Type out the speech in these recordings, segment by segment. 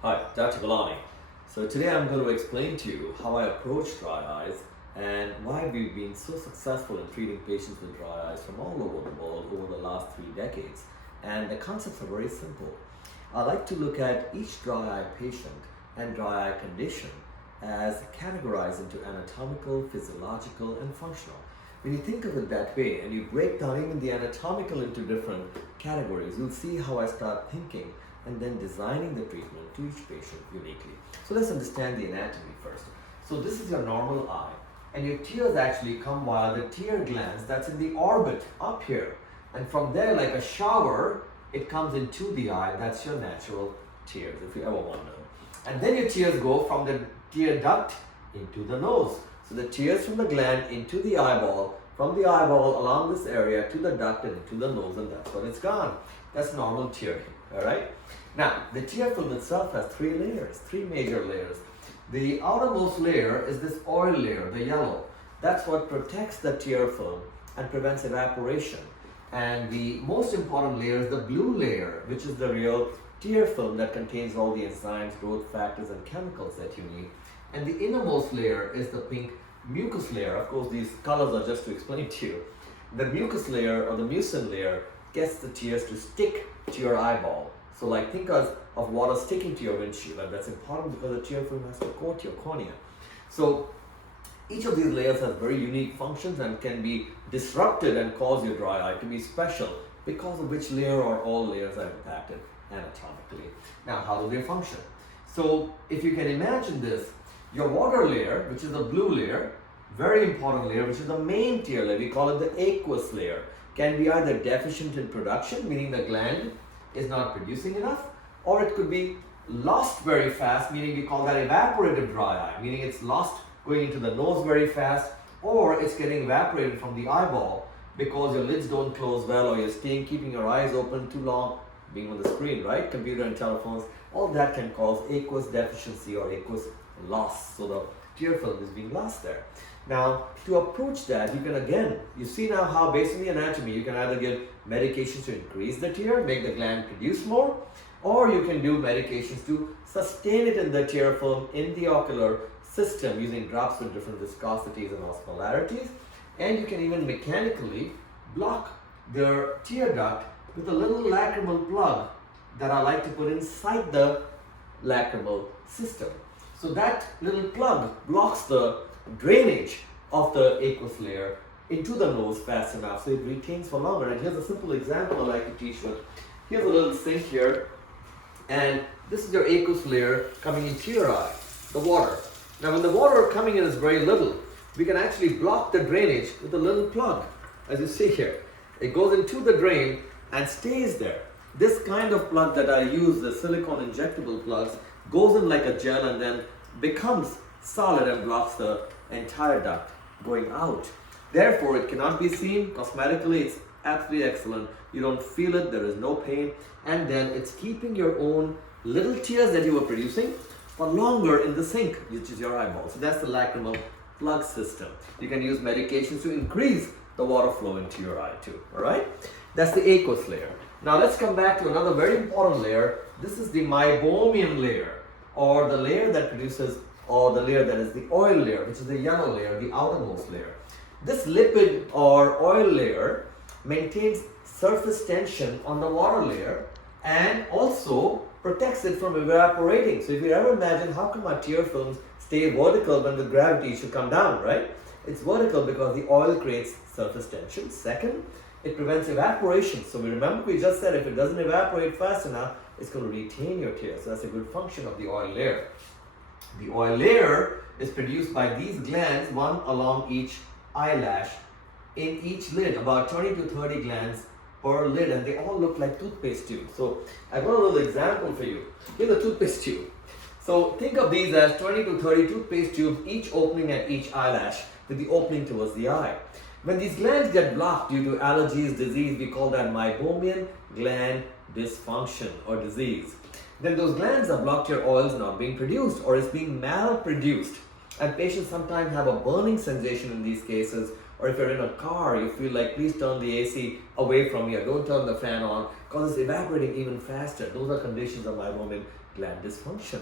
Hi, Dr. Gulani. So today I'm going to explain to you how I approach dry eyes and why we've been so successful in treating patients with dry eyes from all over the world over the last 3 decades. And the concepts are very simple. I like to look at each dry eye patient and dry eye condition as categorized into anatomical, physiological, and functional. When you think of it that way and you break down even the anatomical into different categories, you'll see how I start thinking and then designing the treatment to each patient uniquely. So let's understand the anatomy first. So this is your normal eye, and your tears actually come via the tear glands that's in the orbit up here. And from there, like a shower, it comes into the eye. That's your natural tears, if you ever wonder. And then your tears go from the tear duct into the nose. So the tears from the gland into the eyeball, from the eyeball along this area to the duct and into the nose, and that's when it's gone. That's normal tearing, all right? Now, the tear film itself has 3 layers, 3 major layers. The outermost layer is this oil layer, the yellow. That's what protects the tear film and prevents evaporation. And the most important layer is the blue layer, which is the real tear film that contains all the enzymes, growth factors, and chemicals that you need. And the innermost layer is the pink mucus layer. Of course, these colors are just to explain to you. The mucus layer or the mucin layer gets the tears to stick to your eyeball. So like think of water sticking to your windshield, and that's important because the tear film has to coat your cornea. So each of these layers has very unique functions and can be disrupted and cause your dry eye to be special because of which layer or all layers are impacted anatomically. Now, how do they function? So if you can imagine this, your water layer, which is the blue layer, very important layer, which is the main tear layer, we call it the aqueous layer, can be either deficient in production, meaning the gland is not producing enough, or it could be lost very fast, meaning we call that evaporative dry eye, meaning it's lost going into the nose very fast, or it's getting evaporated from the eyeball because your lids don't close well, or you're keeping your eyes open too long, being on the screen, right? Computer and telephones, all that can cause aqueous deficiency or aqueous loss. So the tear film is being lost there. Now, to approach that, you can again, you see now how based on the anatomy, you can either give medications to increase the tear, make the gland produce more, or you can do medications to sustain it in the tear film in the ocular system using drops with different viscosities and osmolarities. And you can even mechanically block their tear duct with a little lacrimal plug that I like to put inside the lacrimal system. So that little plug blocks the drainage of the aqueous layer into the nose fast enough so it retains for longer. And here's a simple example I like to teach with. Here's a little sink here, and this is your aqueous layer coming into your eye, the water. Now when the water coming in is very little, we can actually block the drainage with a little plug, as you see here. It goes into the drain and stays there. This kind of plug that I use, the silicone injectable plugs, goes in like a gel and then becomes solid and blocks the entire duct going out. Therefore, it cannot be seen cosmetically. It's absolutely excellent. You don't feel it, there is no pain, and then it's keeping your own little tears that you were producing for longer in the sink, which is your eyeball. So that's the lacrimal plug system. You can use medications to increase the water flow into your eye too, all right? That's the aqueous layer. Now let's come back to another very important layer. This is the Meibomian layer, or the layer that produces, or the layer that is the oil layer, which is the yellow layer, the outermost layer. This lipid or oil layer maintains surface tension on the water layer and also protects it from evaporating. So if you ever imagine how come our tear films stay vertical when with gravity it should come down, right? It's vertical because the oil creates surface tension. Second, it prevents evaporation. So we remember we just said if it doesn't evaporate fast enough, it's going to retain your tear. So that's a good function of the oil layer. The oil layer is produced by these glands, one along each eyelash, in each lid, about 20 to 30 glands per lid, and they all look like toothpaste tubes. So I've got a little example for you. Here's a toothpaste tube. So think of these as 20 to 30 toothpaste tubes, each opening at each eyelash with the opening towards the eye. When these glands get blocked due to allergies, disease, we call that Meibomian gland dysfunction or disease. Then those glands are blocked, your oil is not being produced or is being malproduced. And patients sometimes have a burning sensation in these cases, or if you're in a car, you feel like, please turn the AC away from you, don't turn the fan on, because it's evaporating even faster. Those are conditions of Meibomian gland dysfunction.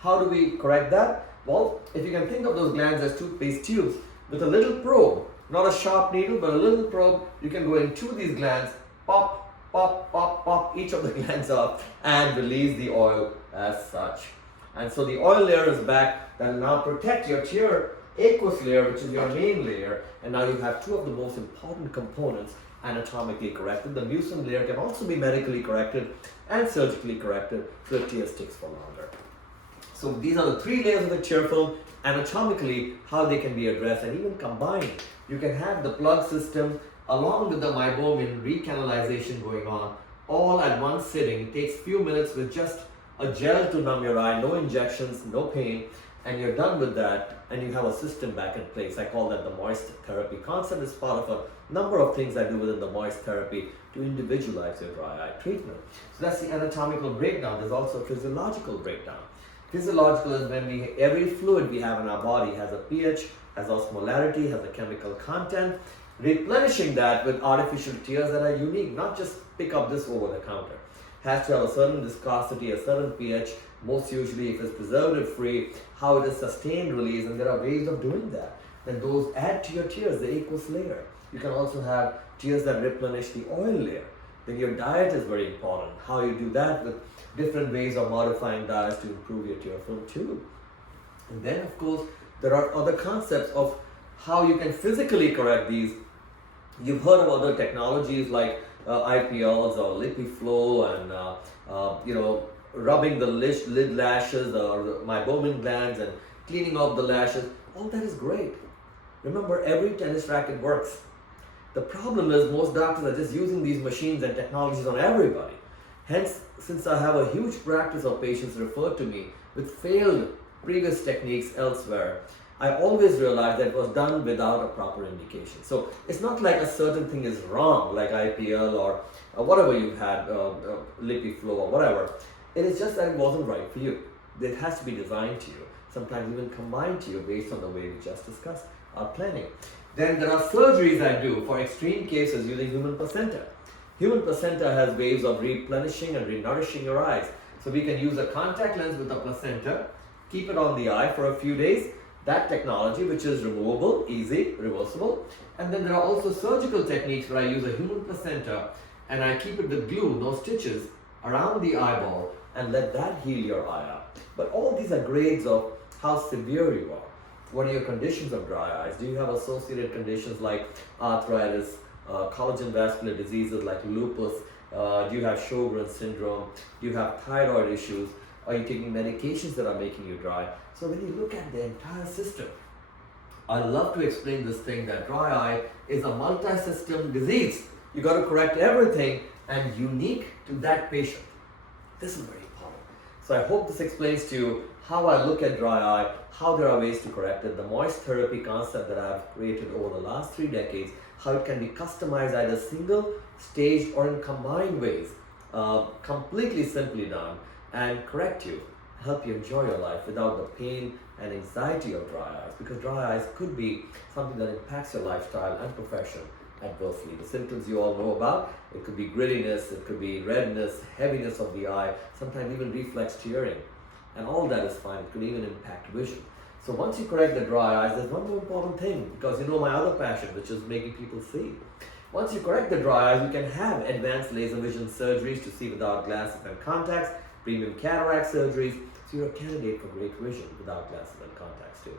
How do we correct that? Well, if you can think of those glands as toothpaste tubes with a little probe, not a sharp needle, but a little probe, you can go into these glands, pop, pop, pop, pop each of the glands up and release the oil as such. And so the oil layer is back. That will now protect your tear aqueous layer, which is your main layer, and now you have two of the most important components anatomically corrected. The mucin layer can also be medically corrected and surgically corrected so the tear sticks for longer. So these are the three layers of the tear film, anatomically how they can be addressed and even combined. You can have the plug system along with the Meibomian recanalization going on all at one sitting. It takes few minutes with just a gel to numb your eye, no injections, no pain, and you're done with that and you have a system back in place. I call that the m.o.i.s.t therapy concept. Is part of a number of things I do within the m.o.i.s.t therapy to individualize your dry eye treatment. So that's the anatomical breakdown. There's also a physiological breakdown. Physiological is when every fluid we have in our body has a pH, has osmolarity, has a chemical content. Replenishing that with artificial tears that are unique, not just pick up this over the counter. Has to have a certain viscosity, a certain pH, most usually if it's preservative free, how it is sustained release, and there are ways of doing that. And those add to your tears, the aqueous layer. You can also have tears that replenish the oil layer. Then your diet is very important. How you do that with different ways of modifying diets to improve your tear film too. And then of course, there are other concepts of how you can physically correct these. You've heard of other technologies like IPLs or LipiFlow and rubbing the lid lashes or the Meibomian glands and cleaning up the lashes. All that is great. Remember, every tennis racket works. The problem is most doctors are just using these machines and technologies on everybody. Hence, since I have a huge practice of patients referred to me with failed previous techniques elsewhere, I always realized that it was done without a proper indication. So it's not like a certain thing is wrong, like IPL or whatever you've had, LipiFlow or whatever. It is just that it wasn't right for you. It has to be designed to you, sometimes even combined to you based on the way we just discussed our planning. Then there are surgeries I do for extreme cases using human placenta. Human placenta has ways of replenishing and renourishing your eyes. So we can use a contact lens with a placenta, keep it on the eye for a few days. That technology, which is removable, easy, reversible. And then there are also surgical techniques where I use a human placenta and I keep it with glue, no stitches, around the eyeball and let that heal your eye up. But all these are grades of how severe you are. What are your conditions of dry eyes? Do you have associated conditions like arthritis, collagen vascular diseases like lupus? Do you have Sjogren's syndrome? Do you have thyroid issues? Are you taking medications that are making you dry? So when you look at the entire system, I love to explain this thing that dry eye is a multi-system disease. You got to correct everything and unique to that patient. This is very important. So I hope this explains to you how I look at dry eye, how there are ways to correct it, the m.o.i.s.t therapy concept that I've created over the last 3 decades, how it can be customized either single, staged, or in combined ways, completely simply done, and correct you, help you enjoy your life without the pain and anxiety of dry eyes, because dry eyes could be something that impacts your lifestyle and profession adversely. The symptoms you all know about, it could be grittiness, it could be redness, heaviness of the eye, sometimes even reflex tearing, and all that is fine. It could even impact vision. So once you correct the dry eyes, there's one more important thing, because you know my other passion, which is making people see. Once you correct the dry eyes, you can have advanced laser vision surgeries to see without glasses and contacts, premium cataract surgeries, so you're a candidate for great vision without glasses and contacts too.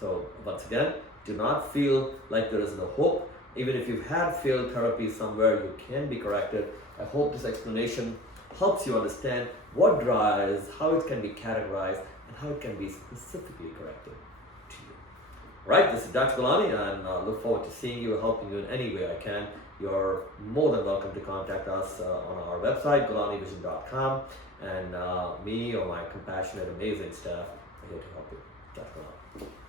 So once again, do not feel like there is no hope. Even if you've had failed therapy somewhere, you can be corrected. I hope this explanation helps you understand what dry eye is, how it can be categorized, and how it can be specifically corrected to you. Right, this is Dr. Gulani, and I look forward to seeing you, helping you in any way I can. You're more than welcome to contact us on our website, gulanivision.com, and me or my compassionate, amazing staff are here to help you. Dr. Gulani.